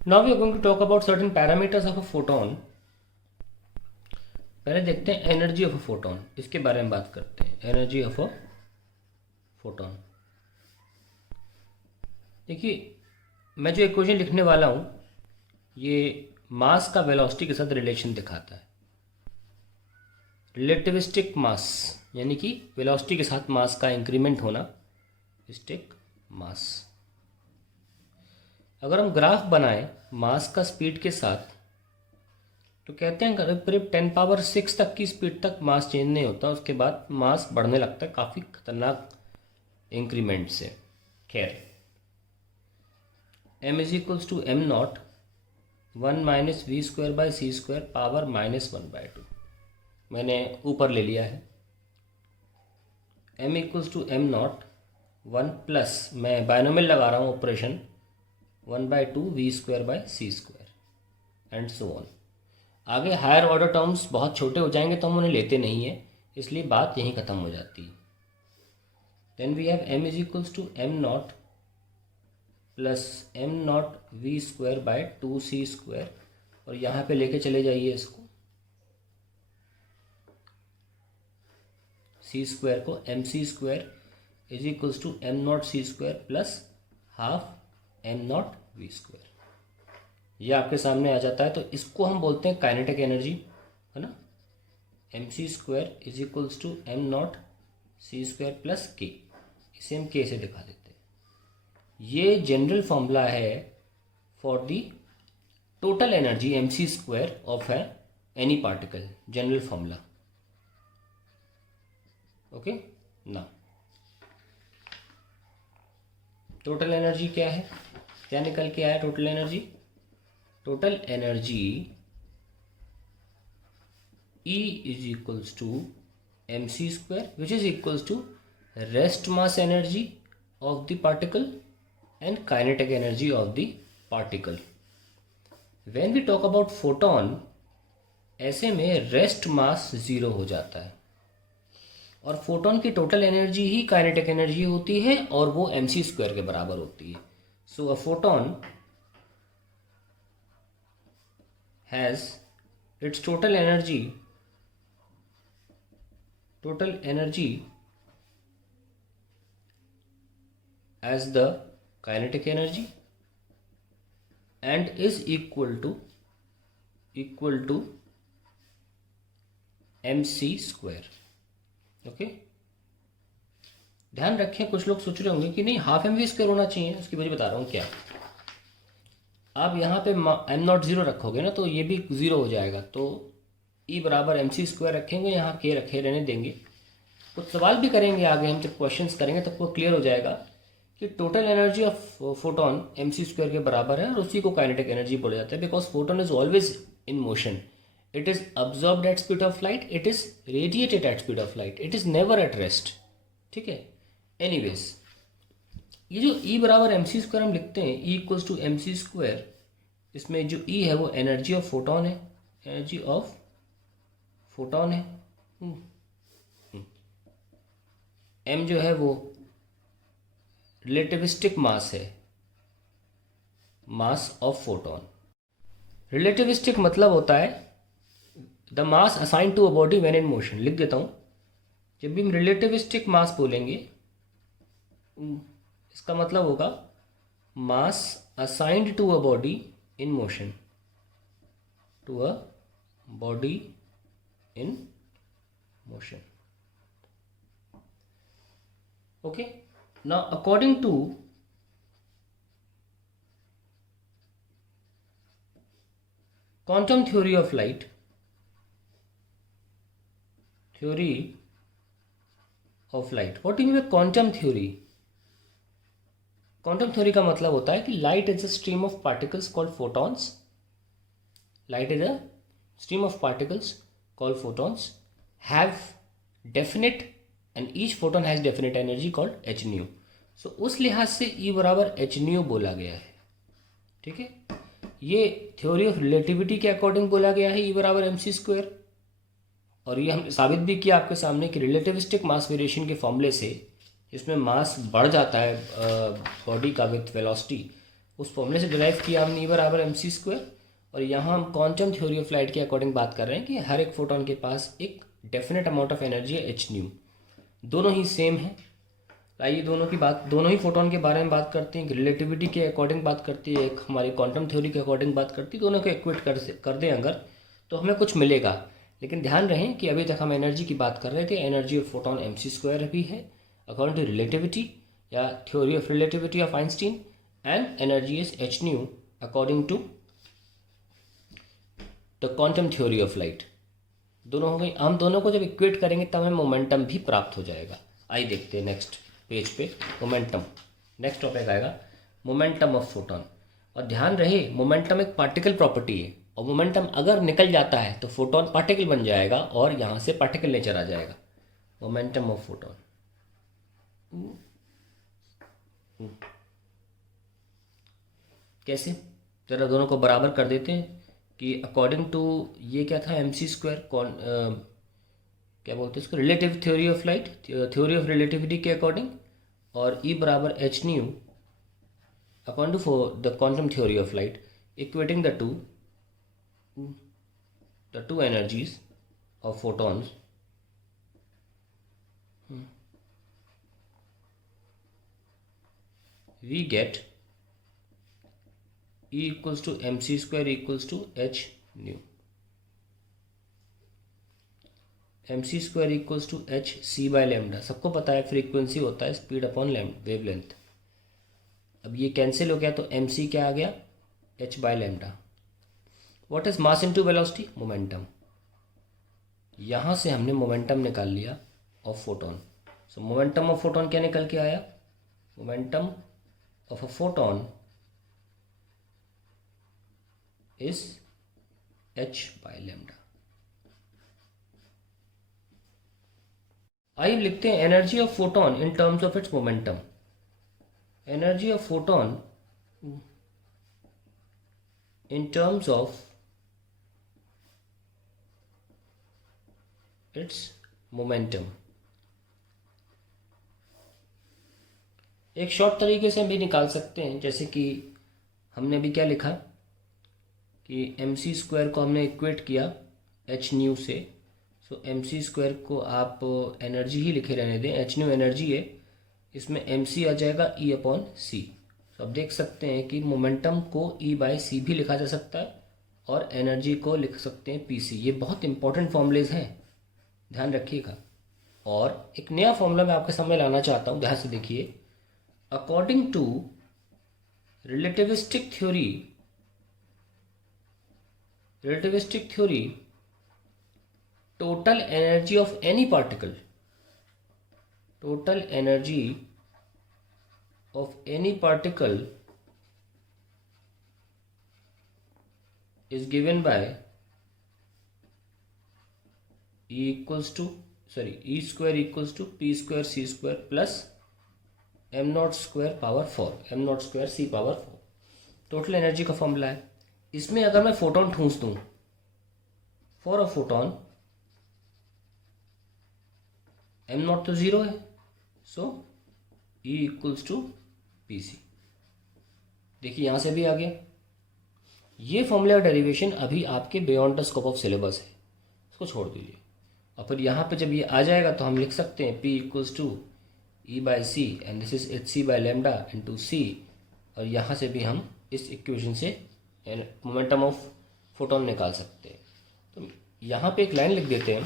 Now we are going to talk about certain parameters of a photon. पहले देखते हैं energy of a photon, इसके बारे में बात करते हैं। एनर्जी ऑफ अ फोटोन, देखिए मैं जो इक्वेशन लिखने वाला हूँ ये मास का वेलोसिटी के साथ रिलेशन दिखाता है। रिलेटिविस्टिक मास यानी कि वेलोसिटी के साथ मास का इंक्रीमेंट होना, स्टिक मास। अगर हम ग्राफ बनाएं मास का स्पीड के साथ तो कहते हैं करीब करीब 10⁶ तक की स्पीड तक मास चेंज नहीं होता, उसके बाद मास बढ़ने लगता है काफ़ी खतरनाक इंक्रीमेंट से। खैर, m is equals to m naught 1 - v²/c² power -1/2 मैंने ऊपर ले लिया है। m equals to m naught 1 plus, मैं बायनोमियल लगा रहा हूँ operation, 1/2 v²/c² and so on. आगे हायर ऑर्डर टर्म्स बहुत छोटे हो जाएंगे तो हम उन्हें लेते नहीं हैं, इसलिए बात यहीं ख़त्म हो जाती है। Then we have m is equals to m naught plus m naught v²/2c², और यहाँ पे लेके चले जाइए इसको c² को, mc² is equals to m naught c² plus half m naught v²। ये आपके सामने आ जाता है, तो इसको हम बोलते हैं काइनेटिक एनर्जी, है ना। mc² is equals to m naught c² plus K, इसे हम के से दिखा देते हैं। ये जनरल फॉर्मूला है for the total energy mc² of any particle, general formula. Okay ना, टोटल एनर्जी क्या है, क्या निकल के आया total energy? Total energy E is equals to mc² which is equals to rest mass energy of the particle and kinetic energy of the particle. When we talk about photon, ऐसे में rest mass zero हो जाता है और photon की total energy ही kinetic energy होती है और वो mc² के बराबर होती है। So a photon has its total energy as the kinetic energy and is equal to mc²। Okay, ध्यान रखें, कुछ लोग सोच रहे होंगे कि नहीं हाफ mv² होना चाहिए, उसकी वजह बता रहा हूँ क्या। आप यहाँ पे एम नॉट ज़ीरो रखोगे ना तो ये भी ज़ीरो हो जाएगा, तो E बराबर mc² रखेंगे, यहाँ के रखे रहने देंगे। कुछ सवाल भी करेंगे आगे हम जब क्वेश्चंस करेंगे तब वो क्लियर हो जाएगा कि total energy of photon mc² के बराबर है और उसी को काइनेटिक एनर्जी बोला जाता है, because photon is always in motion. It is absorbed at speed of light, it is radiated at speed of light, it is never at rest. ठीक है, एनीवेज ये जो E बराबर mc² हम लिखते हैं, E इक्वल्स टू mc², इसमें जो E है वो एनर्जी ऑफ फोटोन है, एनर्जी ऑफ फोटोन है। M जो है वो रिलेटिविस्टिक मास है, मास ऑफ फोटोन। रिलेटिविस्टिक मतलब होता है the mass assigned to a body when in motion. लिख देता हूँ, जब भी हम रिलेटिविस्टिक मास बोलेंगे इसका मतलब होगा mass assigned to a body in motion, to a body in motion. Okay, now according to quantum theory of light, what do you mean by quantum theory? Quantum theory का मतलब होता है कि light is a stream of particles called photons, light is a stream of particles called photons have definite and each photon has definite energy called h nu. So उस लिहाज से E बराबर h new बोला गया है। ठीक है, ये थ्योरी ऑफ रिलेटिविटी के अकॉर्डिंग बोला गया है E बराबर mc², और ये हमने साबित भी किया आपके सामने कि रिलेटिविस्टिक मास वेरिएशन के फॉर्मूले से इसमें मास बढ़ जाता है बॉडी का विथ वेलोसिटी, उस फॉर्मूले से डिराइव किया हमने, ई बराबर एम सी स्क्वायर। और यहाँ हम क्वांटम थ्योरी ऑफ लाइट के अकॉर्डिंग बात कर रहे हैं कि हर एक फोटोन के पास एक डेफिनेट अमाउंट ऑफ एनर्जी है, एच न्यू। दोनों ही सेम है। आइए दोनों ही फोटोन के बारे में बात करते हैं। एक रिलेटिविटी के अकॉर्डिंग बात करती है, एक हमारी क्वांटम थ्योरी के अकॉर्डिंग बात करती है। दोनों को इक्वेट कर दें अगर, तो हमें कुछ मिलेगा। लेकिन ध्यान रहे कि अभी तक हम एनर्जी की बात कर रहे थे। Energy of photon m c square भी है अकॉर्डिंग टू रिलेटिविटी या theory of relativity of Einstein, and energy is h nu according to the quantum theory of light. दोनों हो गई। हम दोनों को जब इक्वेट करेंगे तब हमें मोमेंटम भी प्राप्त हो जाएगा। आइए देखते हैं नेक्स्ट पेज पे मोमेंटम। नेक्स्ट टॉपिक आएगा मोमेंटम ऑफ फोटोन। और ध्यान रहे मोमेंटम एक पार्टिकल प्रॉपर्टी है, और मोमेंटम अगर निकल जाता है तो फोटोन पार्टिकल बन जाएगा और यहाँ से पार्टिकल नेचर आ जाएगा। मोमेंटम ऑफ फोटोन कैसे, जरा दोनों को बराबर कर देते हैं कि अकॉर्डिंग टू ये क्या था, एम सी स्क्वायर, क्या बोलते हैं इसको, relative theory of light, theory of relativity के अकॉर्डिंग, और ई बराबर h nu according to the quantum theory of light, equating the two energies of photons we get E equals to mc square equals to h nu, mc square equals to h c by lambda। सबको पता है frequency होता है speed upon wavelength. अब ये cancel हो गया तो mc क्या आ गया, h by lambda। What is mass into velocity, momentum. यहाँ से हमने मोमेंटम निकाल लिया of photon. So momentum of photon क्या निकल के आया, momentum of a photon is h by lambda। आइए लिखते हैं energy of photon in terms of its momentum. Energy of photon in terms of its momentum. एक शॉर्ट तरीके से हम भी निकाल सकते हैं, जैसे कि हमने अभी क्या लिखा कि एम सी स्क्वायर को हमने इक्वेट किया एच न्यू से। सो एम सी स्क्वायर को आप एनर्जी ही लिखे रहने दें, एच न्यू एनर्जी है, इसमें एम सी आ जाएगा ई अपॉन सी। तो आप देख सकते हैं कि मोमेंटम को ई बाय सी भी लिखा जा सकता है और एनर्जी को लिख सकते हैं पी सी। ये बहुत इंपॉर्टेंट फॉर्मूलेज हैं, ध्यान रखिएगा। और एक नया फॉर्मूला मैं आपके सामने लाना चाहता हूँ, ध्यान से देखिए। According to relativistic theory total energy of any particle, total energy of any particle is given by E square equals to P square C square plus m naught square power 4, m naught square C power 4 total energy का formula है। इसमें अगर मैं photon ठूंस दूं, for a photon m naught तो 0 है, सो E equals to PC। देखिए यहां से भी आ गया। ये फॉर्मूला डेरिवेशन अभी आपके beyond the scope of syllabus है, इसको छोड़ दीजिए। और फिर यहाँ पे जब ये आ जाएगा तो हम लिख सकते हैं P equals to E by c and this is h c by lambda into c. और यहाँ से भी हम इस इक्वेशन से मोमेंटम ऑफ फोटोन निकाल सकते हैं। तो यहाँ पे एक लाइन लिख देते हैं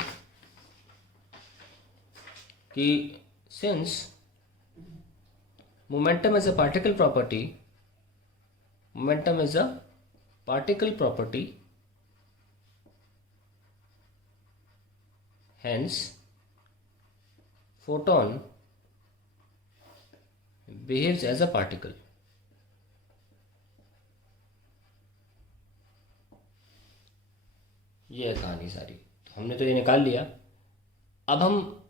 कि since momentum is a particle property, momentum is a particle property, hence photon behaves as a particle। ये है कहानी सारी। तो हमने तो ये निकाल लिया। अब हम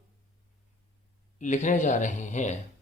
लिखने जा रहे हैं